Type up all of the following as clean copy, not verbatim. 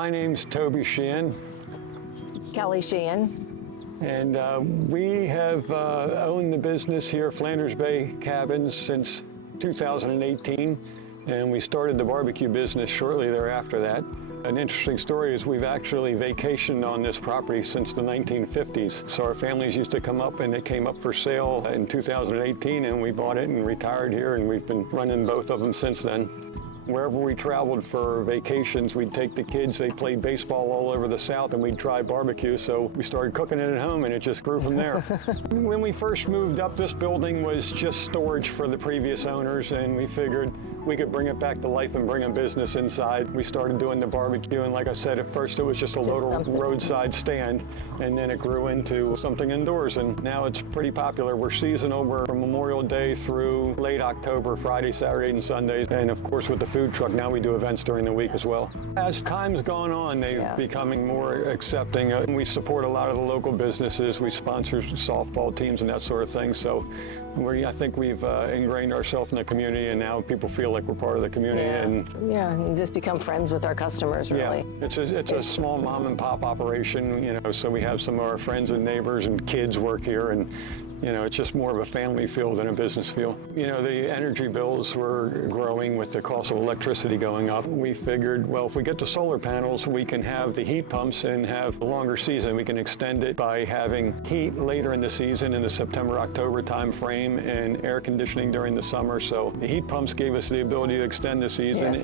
My name's Toby Kelly Sheehan. and we have owned the business here, Flanders Bay Cabins, since 2018, and we started the barbecue business shortly thereafter that. An interesting story is we've actually vacationed on this property since the 1950s. So our families used to come up, and it came up for sale in 2018, and we bought it and retired here, and we've been running both of them since then. Wherever we traveled for vacations, we'd take the kids. They played baseball all over the South, and we'd try barbecue. So we started cooking it at home, and it just grew from there. When we first moved up, this building was just storage for the previous owners, and we figured we could bring it back to life and bring a business inside. We started doing the barbecue, and like I said, at first it was just a little roadside stand, and then it grew into something indoors, and now it's pretty popular. We're seasonal. We're from Memorial Day through late October, Friday, Saturday, and Sundays, and of course with the food truck, now we do events during the week as well. As time's gone on, they've becoming more accepting. We support a lot of the local businesses. We sponsor softball teams and that sort of thing, so I think we've ingrained ourselves in the community, and now people feel like we're part of the community. And just become friends with our customers, really. Yeah, it's a small mom and pop operation, so we have some of our friends and neighbors and kids work here, and it's just more of a family feel than a business feel. The energy bills were growing with the cost of electricity going up. We figured, well, if we get the solar panels, we can have the heat pumps and have a longer season. We can extend it by having heat later in the season in the September-October time frame and air conditioning during the summer. So the heat pumps gave us the ability to extend the season,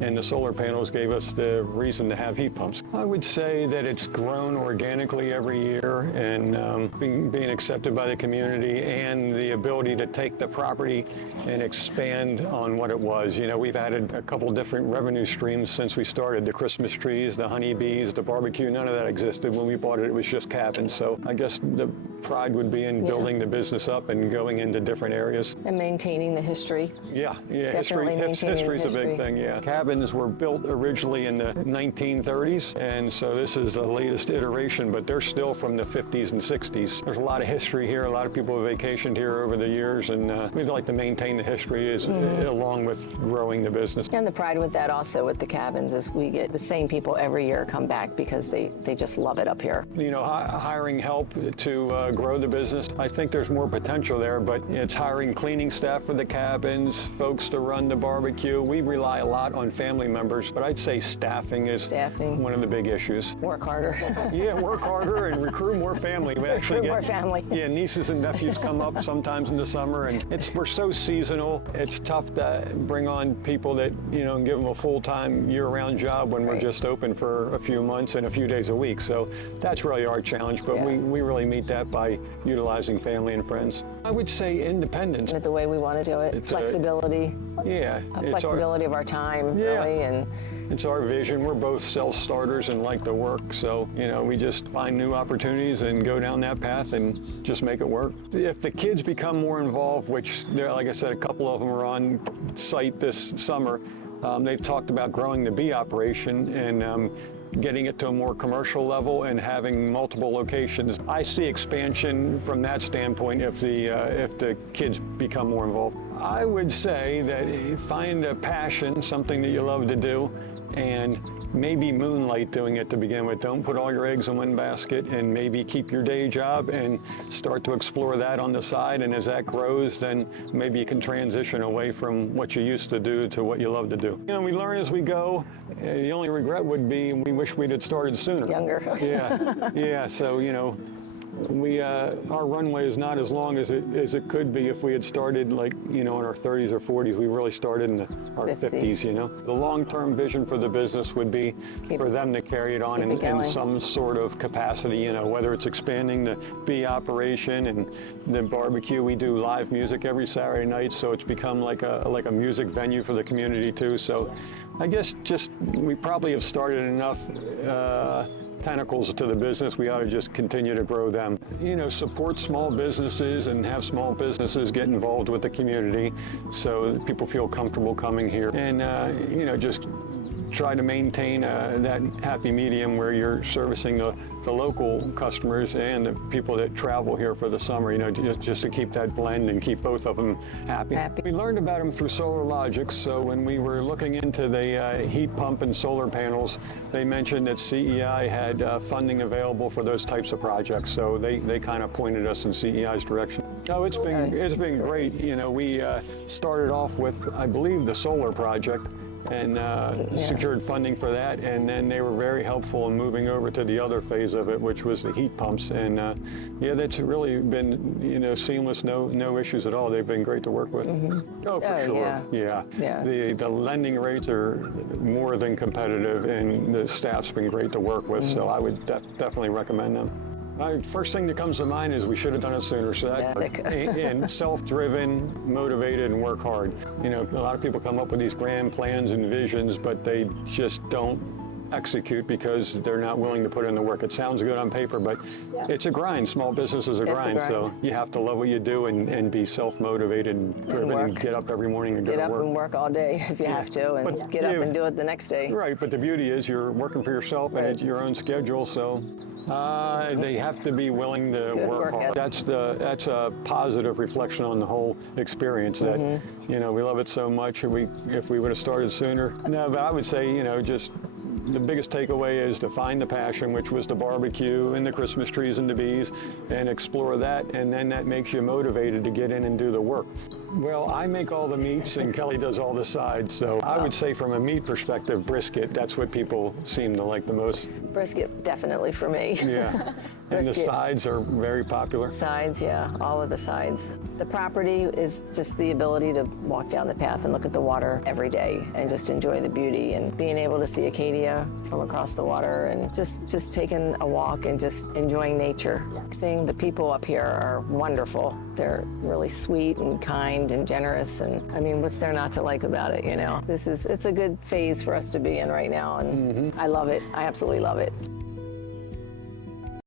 and the solar panels gave us the reason to have heat pumps. I would say that it's grown organically every year, and being accepted by the community, and the ability to take the property and expand on what it was. We've added a couple different revenue streams since we started. The Christmas trees, the honeybees, the barbecue, none of that existed when we bought it. It was just cabins. So I guess the pride would be in building the business up and going into different areas. And maintaining the history. Definitely history's a big thing, Cabins were built originally in the 1930s, and so this is the latest iteration, but they're still from the 50s and 60s. There's a lot of history here. A lot of people have vacationed here over the years, and we'd like to maintain the history along with growing the business. And the pride with that also with the cabins is we get the same people every year come back because they just love it up here. Hiring help to grow the business, I think there's more potential there, but it's hiring cleaning staff for the cabins, folks to run the barbecue. We rely a lot on family members, but I'd say staffing is one of the big issues. Work harder. Work harder and recruit more family. We actually get more family. Nieces and nephews come up sometimes in the summer, and we're so seasonal. It's tough to bring on people that and give them a full-time year-round job when we're just open for a few months and a few days a week. So that's really our challenge, but we really meet that by utilizing family and friends. I would say independence. The way we want to do it, flexibility. Flexibility of our time, really, and it's our vision. We're both self-starters and like to work, so we just find new opportunities and go down that path and just make it work. If the kids become more involved, which like I said, a couple of them are on site this summer, they've talked about growing the bee operation and getting it to a more commercial level and having multiple locations. I see expansion from that standpoint if the kids become more involved. I would say that find a passion, something that you love to do, and maybe moonlight doing it to begin with. Don't put all your eggs in one basket, and maybe keep your day job and start to explore that on the side. And as that grows, then maybe you can transition away from what you used to do to what you love to do. We learn as we go. The only regret would be we wish we'd had started sooner. Younger. So our runway is not as long as it could be if we had started in our 30s or 40s. We really started in our 50s. The long-term vision for the business would be for them to carry it on in some sort of capacity, whether it's expanding the bee operation and the barbecue. We do live music every Saturday night, so it's become like a music venue for the community too. So I guess we probably have started enough tentacles to the business. We ought to just continue to grow them. Support small businesses and have small businesses get involved with the community so that people feel comfortable coming here. And, just try to maintain that happy medium where you're servicing the local customers and the people that travel here for the summer, you know, just to keep that blend and keep both of them happy. We learned about them through Solar Logic, so when we were looking into the heat pump and solar panels, they mentioned that CEI had funding available for those types of projects, so they kind of pointed us in CEI's direction. Oh, it's been great. You know, we started off with, I believe, the solar project, and secured funding for that, and then they were very helpful in moving over to the other phase of it, which was the heat pumps. And yeah, that's really been, you know, seamless, no issues at all. They've been great to work with. Oh, for sure. Yeah. The lending rates are more than competitive, and the staff's been great to work with. So I would definitely recommend them. First thing that comes to mind is we should have done it sooner. So that, and self-driven, motivated, and work hard. You know, a lot of people come up with these grand plans and visions, but they just don't execute because they're not willing to put in the work. It sounds good on paper, but it's a grind. Small business is a grind. So you have to love what you do and be self-motivated and driven and get up every morning and go to work. Get up and work all day if you have to, and get up and do it the next day. Right, but the beauty is you're working for yourself and it's your own schedule, so they have to be willing to work hard. That's a positive reflection on the whole experience. That you know, we love it so much. If we would have started sooner. No, but I would say, you know, just the biggest takeaway is to find the passion, which was the barbecue and the Christmas trees and the bees, and explore that, and then that makes you motivated to get in and do the work. Well, I make all the meats and Kelly does all the sides, so I would say from a meat perspective, brisket, that's what people seem to like the most. Brisket, definitely for me. Yeah. And the sides are very popular? Sides, yeah, all of the sides. The property is just the ability to walk down the path and look at the water every day and just enjoy the beauty, and being able to see Acadia from across the water, and just taking a walk and just enjoying nature. Seeing the people up here are wonderful. They're really sweet and kind and generous, and I mean, what's there not to like about it, you know? It's a good phase for us to be in right now, and I love it. I absolutely love it.